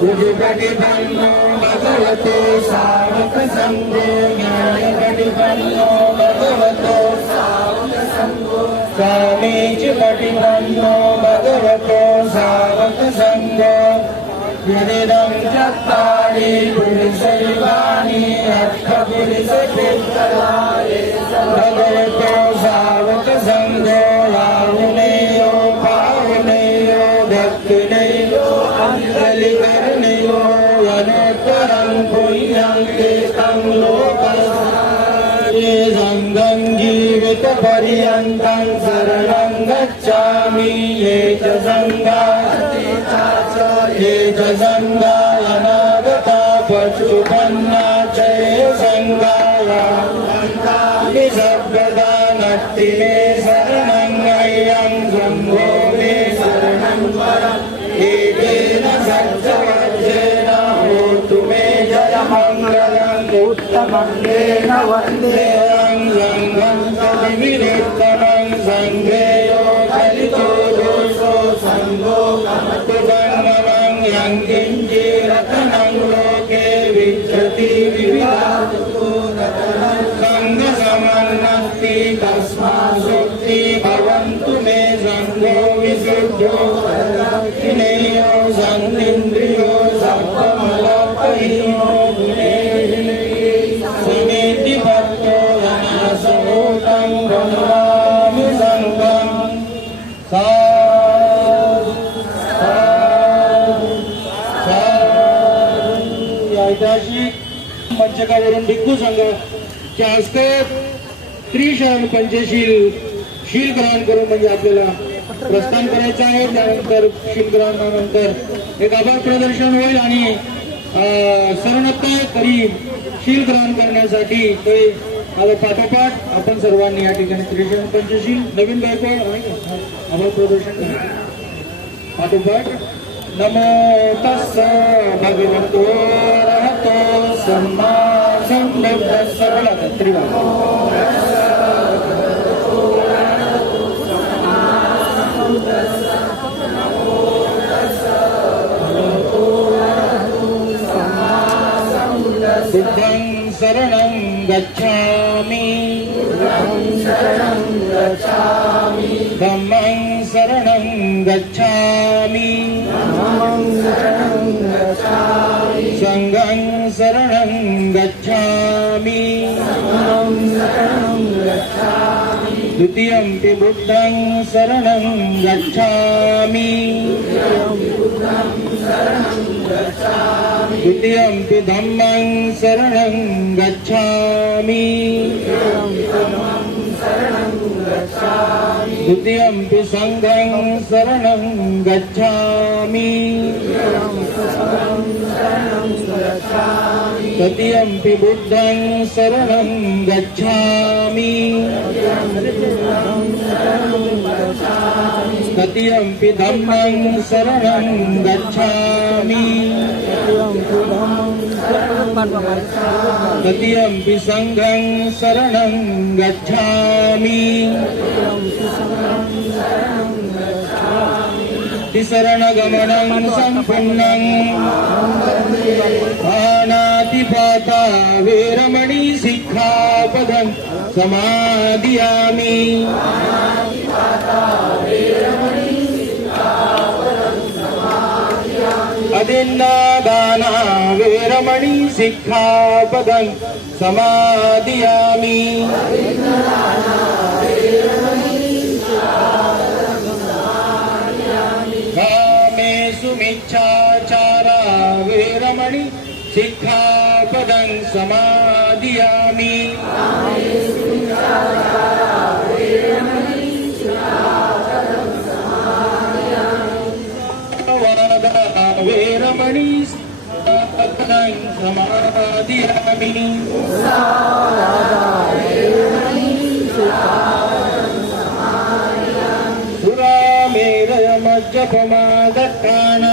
विधिपतिपन्नो भगवतो सावक संघो ज्ञानपतिपन्नो भगवतो सावक संघो स्वामीचिपतिपन्नो भगवतो सावक संघो विदिदं चत्तारि पुरुषैवानि अष्टपुरुषतीर्थराये भगवतो सावक संघो राहुनेयो पावनेयो दक्षिणेयो अञ्जलिकरणेयो यनोत्तरं पुण्यं केतं लोकस्थे संघं जीवितपर्यन्तं शरणं गच्छामि ये च संघा संगाय अनागता पशुपन्ना चये संगाय सर्वदा नत्ति मे शरणं अय्यं शम्भो मे शरणं वरम् एकेन सज्जवज्रेण होतु मे जयमङ्गलम् उत्तमङ्गेन वन्देऽहं सङ्घं सविनिर्तमं सङ्घेयो कलितो दोषो सङ्घो कमतु किञ्चिरतनं लोके विच्छति विविधास्तु सङ्गसमन्नस्ति तस्मात् सुक्ति भवन्तु मे सङ्घो विशुद्धो विनयो सन्निन्द्रियो सप्तमलपहिनो सुनीति भक्तो धनसमूतं गणवामि सङ्घं ऐतिहासिक मंचकावरून भिक्खू संघाच्या हस्ते त्रिशरण पंचशील शील ग्रहण करून म्हणजे आपल्याला प्रस्थान करायचं आहे. त्यानंतर शील ग्रहणानंतर एक आभार प्रदर्शन होईल आणि शरणोत्तर तरी शील ग्रहण करण्यासाठी ते आता पाठोपाठ आपण सर्वांनी या ठिकाणी त्रिशरण पंचशील नवीन गायकवाड आभार प्रदर्शन करा पाठोपाठ. नमो तस्स भगवतो अरहतो सम्मा सम्बुद्धस्स त्रिवार बुद्धं शरणं गच्छामि धम्मं शरणं गच्छामि संघं शरणं गच्छामि द्वितीयंपि बुद्धं शरणं गच्छामि द्वितीयंपि धम्मं शरणं गच्छामि द्वितीयंपि संघं शरणं गच्छामि तृतीयंपि बुद्धं शरणं गच्छामि तृतीयंपि धम्मं शरणं गच्छामि तृतीयंपि संघं शरणं गच्छामि तिसरणगमनं सम्पन्नं पाणातिपाता वेरमणि सिक्खापदं समादियामि अदिन्नादाना वेरमणि सिक्खापदं समादियामि कामेषु मिच्छाचारा वेरमणि सिक्खापदं समादियामि वेरमणि सिक्खापदं समादियामि सुरामेरयमज्जपमादत्ताना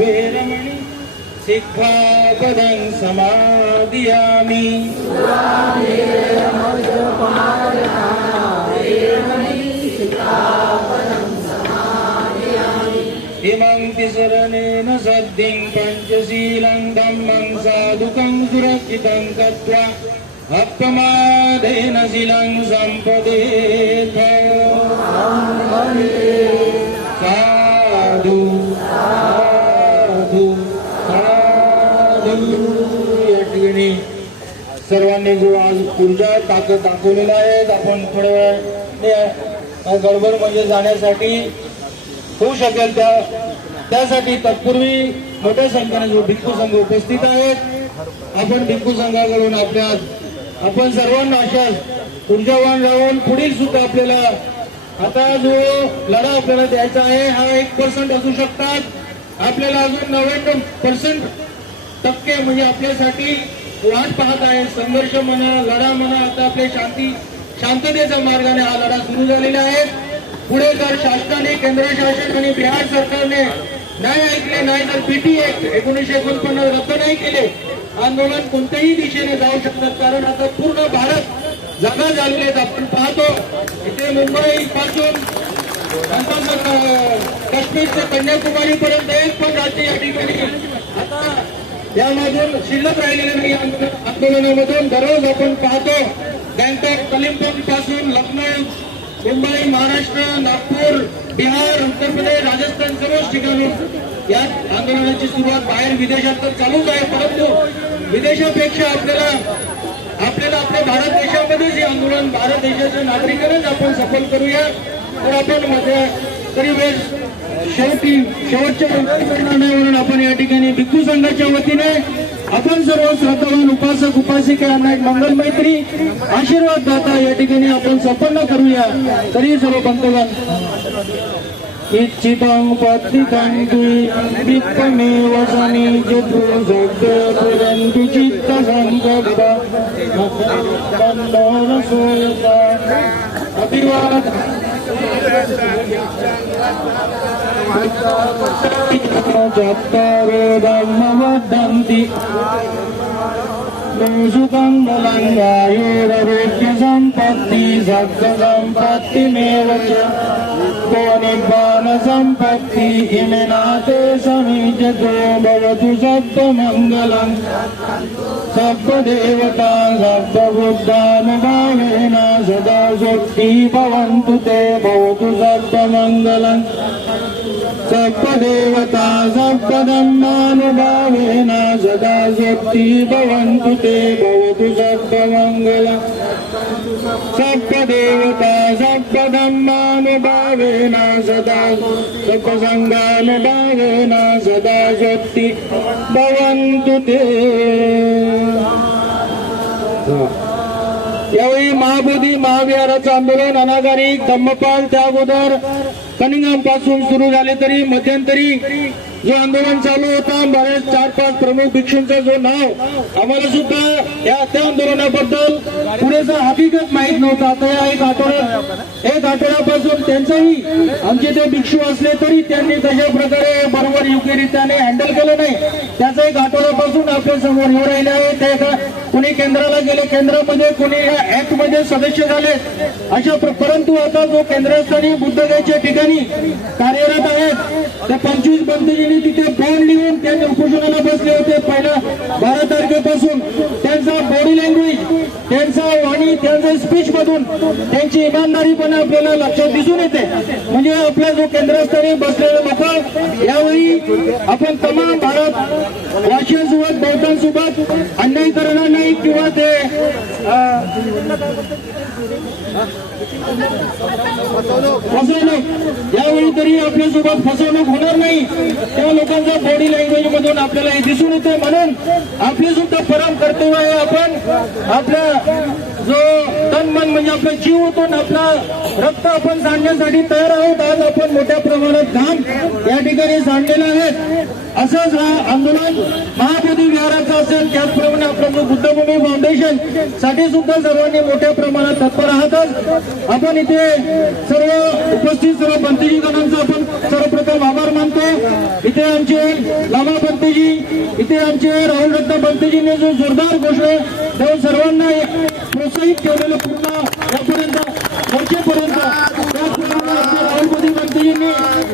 वेरमणि सिक्खापदं समादियामि इमं शरणेन सद्धिं पञ्चशीलं धम्मं साधुकं सुरक्षितं कृत्वा अप्रमादेन शीलं सम्पदेथ साधु साधु साधु। या ठिकाणी सर्वांनी जो आज ऊर्जा ताकद दाखवलेला आहे, आपण थोड्या वेळ गडबड म्हणजे जाण्यासाठी होऊ शकेल त्यासाठी तत्पूर्वी मोठ्या संख्येने जो भिक्खू संघ उपस्थित आहेत, आपण भिक्खू संघाकडून आपण सर्वांना अशा ऊर्जावान राहून पुढील सुद्धा आपल्याला आता जो लढा आपल्याला द्यायचा आहे हा 1% असू शकतात, आपल्याला अजून 99% म्हणजे आपल्यासाठी वाट पाहत आहे। संघर्ष म्हणा, लढा म्हणा, आता आपल्या शांततेच्या मार्गाने हा लढा सुरू झालेला आहे। पुढे जर शासनाने, केंद्र शासन आणि बिहार सरकारने नाही ऐकले, नाही तर PT ऍक्ट 1949 रद्द नाही केले, आंदोलन कोणत्याही दिशेने जाऊ शकतात। कारण आता पूर्ण भारत जागा झालेले आहेत। आपण पाहतो इथे मुंबई पासून काश्मीर ते कन्याकुमारी पर्यंत एक पण राज्य या ठिकाणी आता यामधून शिल्लक राहिलेले नाही। आंदोलनामधून दररोज आपण पाहतो बँकॉक, कलिंपोंग पासून लखनौ, मुंबई, महाराष्ट्र, नागपूर, बिहार, उत्तर प्रदेश, राजस्थान सर्वच ठिकाणी या आंदोलनाची सुरुवात बाहेर विदेशात तर चालूच आहे, परंतु विदेशापेक्षा आपल्याला आपल्या भारत देशामध्येच हे आंदोलन भारत देशाच्या नागरिकांनाच आपण सफल करूया। तर आपण माझ्या तरी वेळ शेवटच्या करणार नाही म्हणून आपण या ठिकाणी भिक्खू संघाच्या वतीने आपण सर्व श्रद्धावान उपासक उपासिकांना एक मंगल मैत्री आशीर्वाद दाता या ठिकाणी आपण संपन्न करूया। तरी सर्व पंतगण इच्छितं पत्रिकं वित्तमेव समीजतु सद्यपुरन्तु चित्तसङ्कल्पा बन्धनसोयता अभिवाद चत्तारो धम्मवद्दन्ति सुखं बलं आयुरारोग्य सम्पत्ति सत्त्वसम्पत्तिमेव च निब्बान सम्पत्ति इमेनाते समीचतो भवतु सत्त्वमङ्गलम् सर्वदेवता सर्वबुद्धानुभावेन सदा शक्ति भवन्तु ते भवतु सर्वमङ्गलम् सर्वदेवता सर्वधर्मानुभावेन सदा शक्ति भवन्तु ते भवतु सर्वमङ्गलम् सर्वदेवता सर्वधर्मानुभावेन सदा सर्वसङ्गानुभावेन सदा शक्ति भवन्तु ते। यावेळी महाबोधी महाविहाराचं आंदोलन अनागारिक धम्मपाल त्या अगोदर कनिंगहॅम पासून सुरू झाले, तरी मध्यंतरी जो आंदोलन चालू होता बरेच 4-5 प्रमुख भिक्षूंचं जो नाव आम्हाला सुद्धा त्या आंदोलनाबद्दल पुरेसा हकीकत माहीत नव्हता। आता या एक आठवड्यापासून त्यांचाही आमचे ते भिक्षू असले तरी त्यांनी तशा प्रकारे बरोबर योग्यरित्याने हँडल केलं नाही। त्याचा एक आठवड्यापासून आपल्या समोर येऊ राहिले आहे। ते कोणी केंद्राला गेले, केंद्रामध्ये कोणी या ऍक्ट मध्ये सदस्य झाले अशा परंतु आता जो केंद्रस्थानी बुद्धगयेच्या ठिकाणी कार्यरत आहेत ते 25 बंधूंनी तिथे बोर्ड लिहून त्या उपोषणाला बसले होते। पहिल्या 12 तारखेपासून त्यांचा बॉडी लँग्वेज, त्यांचा वाणी, त्यांच्या स्पीच मधून त्यांची इमानदारी पण आपल्याला लक्षात दिसून येते। म्हणजे आपल्या जो केंद्रस्थानी बसलेले लोक यावेळी आपण तमाम भारत वासियांसोबत बौद्धांसोबत अन्याय करणार नाही किंवा ते फसवणूक यावेळी तरी आपल्यासोबत फसवणूक होणार नाही त्या लोकांच्या बॉडी लँग्वेज मधून आपल्याला हे दिसून येते। म्हणून आपले सुद्धा परम कर्तव्य आहे, आपण आपल्या जो तन मन म्हणजे आपला जीव ओतून आपला रक्त आपण सांडण्यासाठी तयार आहोत। आज आपण मोठ्या प्रमाणात घाम या ठिकाणी सांडलेला आहे। असंच हा आंदोलन महाबोधी विहाराचा असेल, त्याचप्रमाणे आपलं जो बुद्धभूमी फाउंडेशन साठी सुद्धा सर्वांनी मोठ्या प्रमाणात तत्पर आहातच। आपण इथे सर्व उपस्थित सर्व पंतजी गणांचा आपण सर्वप्रथम आभार मानतो। इथे आमचे लामा पंतजी, इथे आमचे राहुल रत्न पंतजींनी जो जोरदार घोषणा देऊन सर्वांना प्रोत्साहित केलेलं पूर्ण यापर्यंत वरचेपर्यंत राहुल मोदी पंतजींनी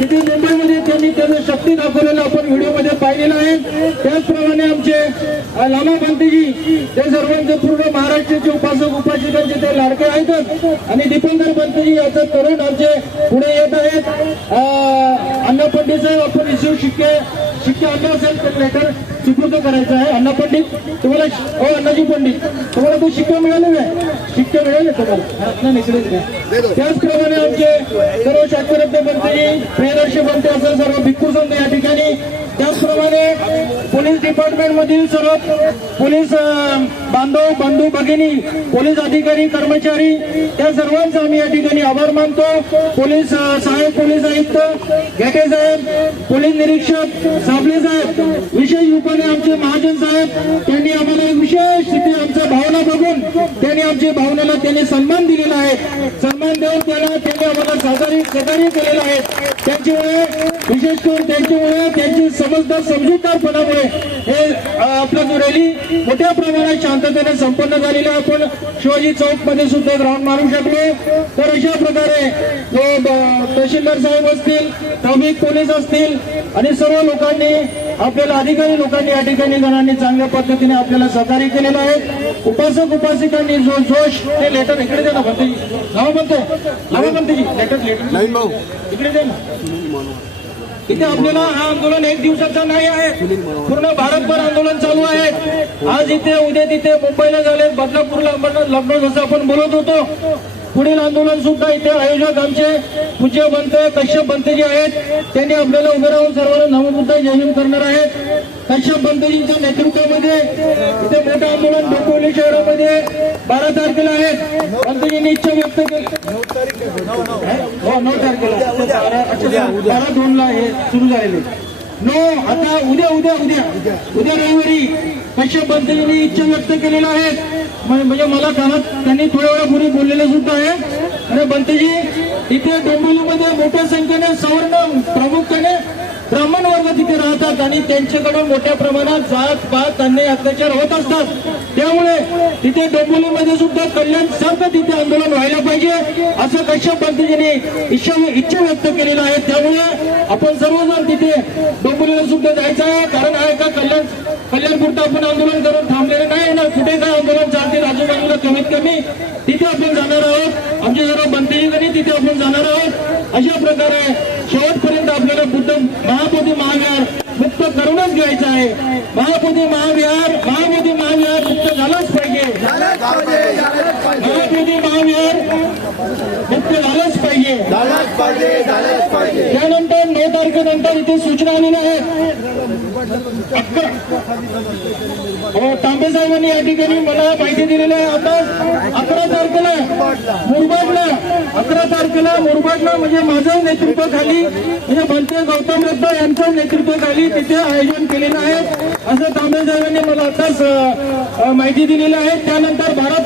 तिथे मुंबईमध्ये त्यांनी त्याचं शक्ती दाखवलेलं आपण व्हिडिओमध्ये पाहिलेलं आहे। त्याचप्रमाणे आमचे लामा पंतजी ते सर्वांचे पूर्ण महाराष्ट्राचे उपासक उपासिकांचे ते लाडके आहेतच आणि दीपंकर पंतजी याचा तरुण आमचे पुढे येत आहेत। अण्णा पंडित साहेब आपण रिसिव्ह शिक्के आणले असेल तर लेटर सुपूर्द करायचं आहे। अण्णा पंडित तुम्हाला अण्णाजी पंडित तुम्हाला तो शिक्का मिळाले काय? शिक्के मिळाले तुम्हाला निकडे त्याचप्रमाणे आमचे सर्व शास्त्रज्ञ पंतजी प्रियदर्शी पंत असं सर्व भिक्खू संघ या ठिकाणी त्याचप्रमाणे पोलीस डिपार्टमेंट मधील सर्व पोलीस बांधव बंधू भगिनी पोलीस अधिकारी कर्मचारी त्या सर्वांचा आम्ही या ठिकाणी आभार मानतो। पोलीस सहाय्यक पोलीस आयुक्त घेटे साहेब पोलीस निरीक्षक साबले साहेब विशेष रूपाने आमचे महाजन साहेब त्यांनी आम्हाला विशेष तिथे आमच्या भावना बघून त्यांनी आमच्या भावनेला त्यांनी सन्मान दिलेला आहे। सन्मान देऊन त्यांनी आम्हाला सहकार्य केलेलं आहे। त्यांच्यामुळे विशेष करून त्यांच्यामुळे त्यांची समजदार समजूतदारपणामुळे हे आपला जो रॅली मोठ्या प्रमाणात शांततेने संपन्न झालेला आपण शिवाजी चौक मध्ये सुद्धा ग्राउंड मारू शकलो। तर अशा प्रकारे जो तहसीलदार साहेब असतील ट्रॅफिक पोलीस असतील आणि सर्व लोकांनी आपल्याला अधिकारी लोकांनी या ठिकाणी जणांनी चांगल्या पद्धतीने आपल्याला सहकार्य केलेलं आहे। उपासक उपासिकांनी जो जोश ते लेटर इकडे दे ना म्हणते नाव म्हणते लेटर इकडे दे ना। इथे आपल्याला हा आंदोलन एक दिवसाचा नाही आहे, पूर्ण भारतभर आंदोलन चालू आहे। आज इथे उद्या तिथे मुंबईला झाले बदलापूरला लग्न जसं आपण बोलत होतो पुढील आंदोलन सुद्धा इथे आयोजक आमचे पूज्य बंत कश्यप बंतजी आहेत। त्यांनी आपल्याला उभे राहून सर्वांना नवमुद्दा जयहिंद करणार आहेत। कश्यप बंतजींच्या नेतृत्वामध्ये इथे मोठं आंदोलन डोंबिवली शहरामध्ये 12 तारखेला आहे। बंतजींनी इच्छा व्यक्त केली 9 तारखेला 12/2 हे सुरू झालेले 9 आता उद्या रविवारी कश्यप बंतजींनी इच्छा व्यक्त केलेला आहे। म्हणजे मला कानात त्यांनी थोड्या वेळापूर्वी बोललेले सुद्धा आहे। आणि बंतजी इथे डोंबिवलीमध्ये मोठ्या संख्येने सवर्ण प्रामुख्याने ब्राह्मण वर्ग तिथे राहतात आणि त्यांच्याकडून मोठ्या प्रमाणात जात पात अन्याय अत्याचार होत असतात। त्यामुळे तिथे डोंबिवलीमध्ये सुद्धा कल्याण सारखं तिथे आंदोलन व्हायला पाहिजे असं कश्यप पंतजींनी इच्छा व्यक्त केलेला आहे। त्यामुळे आपण सर्वजण तिथे डोंबिवलीला सुद्धा जायचं आहे। कारण आहे का कल्याणपुरतं आपण आंदोलन करून थांबलेले नाही ना, कुठे काय आंदोलन चालते आजूबाजूला कमीत कमी तिथे आपण जाणार आहोत। आमचे सर्व बंतेजींनी तिथे आपण जाणार आहोत। अशा प्रकारे शेवटपर्यंत आपल्याला बुद्ध महाबोधी महाविहार मुक्त करूनच घ्यायचं आहे। महाबोधी महाविहार मुक्त झालंच पाहिजे। महाबोधी महाविहार मुक्त झालंच पाहिजे। त्यानंतर 9 तारखेनंतर इथे सूचना आलेल्या आहेत। तांबे साहेबांनी या ठिकाणी मला माहिती दिलेली आहे। आता 11 तारखेला मुरबाडला म्हणजे माझं नेतृत्वाखाली म्हणजे भंते गौतम दत्त यांच्या नेतृत्वाखाली तिथे आयोजन केलेलं आहे असं तांबे साहेबांनी मला आताच माहिती दिलेली आहे। त्यानंतर 12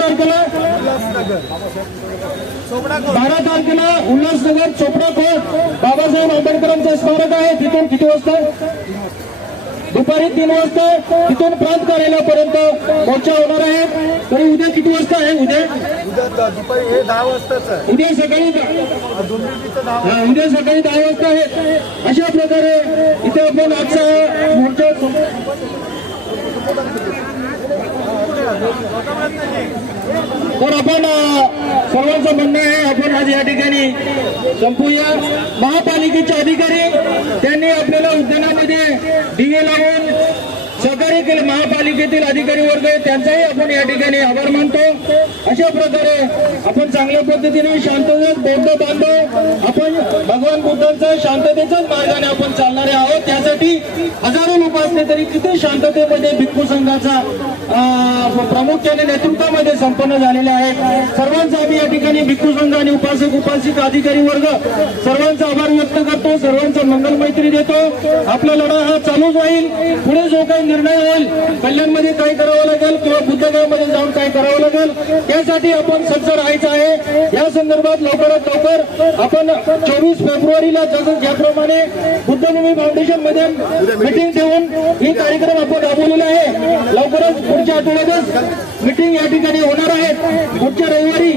तारखेला उल्हासनगर चोपडा कोर्ट बाबासाहेब आंबेडकरांचं स्मारक आहे। तिथून किती वाजता? दुपारी 3 वाजता तिथून प्रांत कार्यालयापर्यंत मोर्चा होणार आहे। तरी उद्या किती वाजता आहे? उद्या दुपारी 10 वाजता उद्या सकाळी 10 वाजता आहे। अशा प्रकारे इथे आपण आजचा मोर्चा तर आपण सर्वांचं म्हणणं आहे आपण आज या ठिकाणी संपूया। महापालिकेचे अधिकारी त्यांनी आपल्याला उद्यानामध्ये दिवे लावून सहकार्य केले। महापालिकेतील अधिकारी वर्ग त्यांचाही आपण या ठिकाणी आभार मानतो। अशा प्रकारे आपण चांगल्या पद्धतीने शांततेत बौद्ध बांधव आपण भगवान बुद्धांचा शांततेच्याच मार्गाने आपण चालणारे आहोत। त्यासाठी हजारो लोक असले तरी किती शांततेमध्ये भिक्खू संघाचा प्रामुख्याने नेतृत्वामध्ये संपन्न झालेले आहेत। सर्वांचा आम्ही या ठिकाणी भिक्खू संघ आणि उपासक उपासिक अधिकारी वर्ग सर्वांचा आभार व्यक्त करतो, सर्वांचा मंगल मैत्री देतो। आपला लढा हा चालूच राहील। पुढे जो काही निर्णय होईल कल्याणमध्ये काय करावं लागेल किंवा बुद्धगावमध्ये जाऊन काय करावं लागेल त्यासाठी आपण सज्ज राहायचं आहे। या संदर्भात लवकरात लवकर आपण 24 फेब्रुवारीला जसं ज्याप्रमाणे बुद्धभूमी फाउंडेशन मध्ये मीटिंग ठेवून ही कार्यक्रम आपण राबवलेला आहे लवकरच पुढच्या आठवड्यातच मीटिंग या ठिकाणी होणार आहे पुढच्या रविवारी.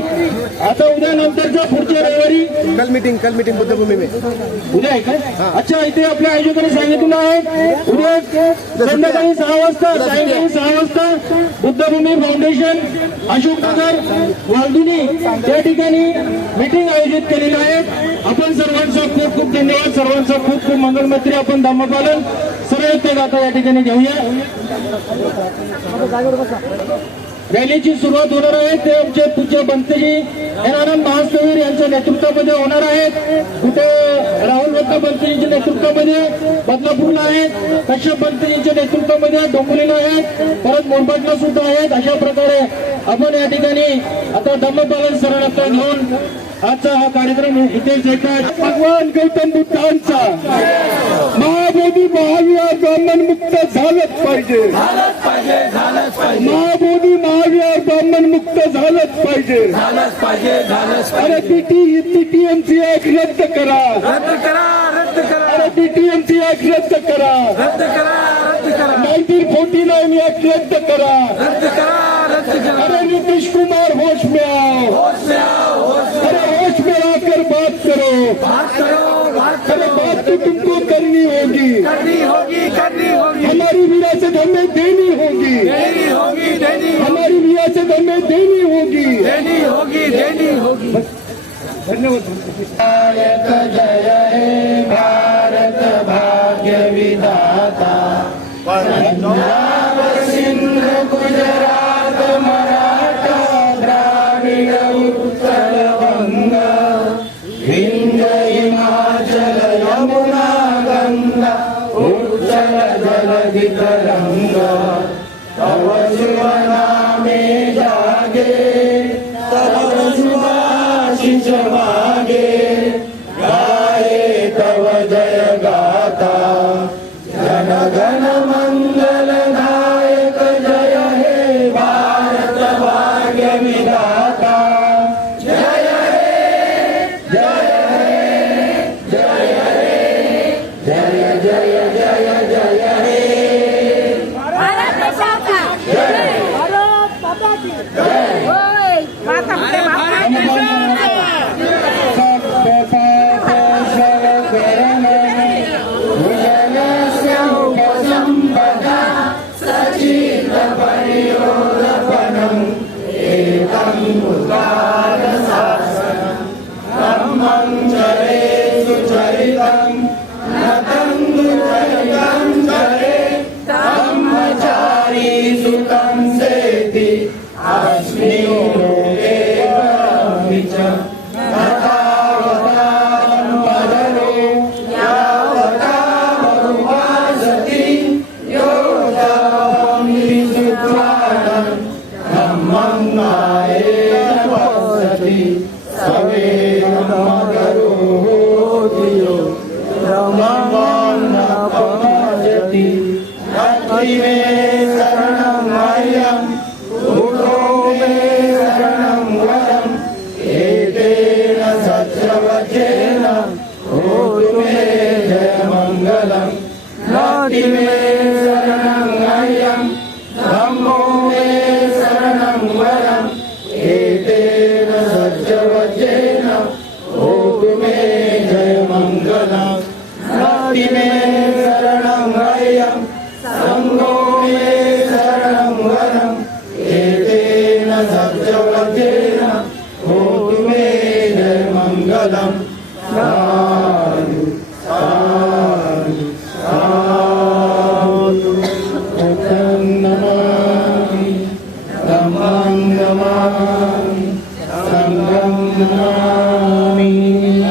आता उद्या नंतरच्या पुढच्या रविवारी कल मीटिंग बुद्धभूमी में उद्या आहे काय? अच्छा, इथे आपल्या आयोजकांनी सांगितलेलं आहे उद्या संध्याकाळी 6 वाजता सायंकाळी 6 वाजता बुद्धभूमी फाउंडेशन अशोकनगर वालधुनी त्या ठिकाणी मीटिंग आयोजित केलेली आहे. आपण सर्वांचा खूप खूप धन्यवाद. सर्वांचा खूप खूप मंगलमैत्री. आपण धम्मपालन सरळ ते गाथा या ठिकाणी घेऊया. रॅलीची सुरुवात होणार आहे ते आमचे पूज्य बंतेजी हेरानंद महास्तवीर यांच्या नेतृत्वामध्ये होणार आहेत. कुठे राहुल भक्त बंतेजींच्या नेतृत्वामध्ये बदलापूरला आहेत, कश्यप बंतेजींच्या नेतृत्वामध्ये डोंबिवलीला आहेत, परत मोरबादला सुद्धा आहेत. अशा प्रकारे आपण या ठिकाणी आता धम्मपालन सरळ घेऊन आजचा हा कार्यक्रम इथेच येतात. भगवान गौतम बुद्धांचा महाबोधी महावीर ब्राह्मण मुक्त झालंच पाहिजे. महाबोधी महावीर ब्राह्मण मुक्त झालंच पाहिजे. अरे टीटीएमसी ऍक्ट रद्द करा. अरे टीटीएमसी ऍक्ट रद्द करा. 1949 ऍक्ट रद्द करा. अरे नीतीश कुमार होश में आओ. अरे होश में आकर बात करो. अरे बात तो तुमको करनी होगी. हमारी विरासत हमें देनी होगी. हमारी विरासत हमें देनी होगी. धन्यवाद. जय हे भारत भाग्य विधाता. पंजाब सिंध गुजरात मराठा द्राविड उत्कल वंग विंध्य हिमाचल यमुना गंगा उच्चल जलधि तरंग. तव शुभ नामे जागे तव शुभाशिष मागे. गाये तव जय गाथा जन गण मंगल नायक. जय हे भारत भाग्य विधाता. जय हे जय हे जय हे जय जय जय जय हे. भारत देशाचा जय. भारत माता की जय. होय माता नमामि संगं नमामि.